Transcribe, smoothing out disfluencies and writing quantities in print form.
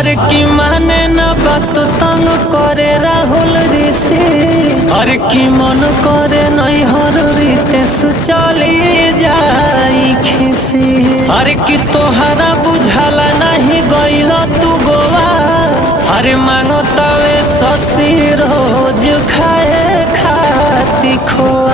अरे की माने न बात तंग करे राहुल ऋषि। अरे की मन करे नहीं हर रीते सुचली जाई खिसी। अरे की तोहरा बुझाला नहीं गइल तू गोवा। अरे मांगो तवे शशि रोज खाए खाती खोआ।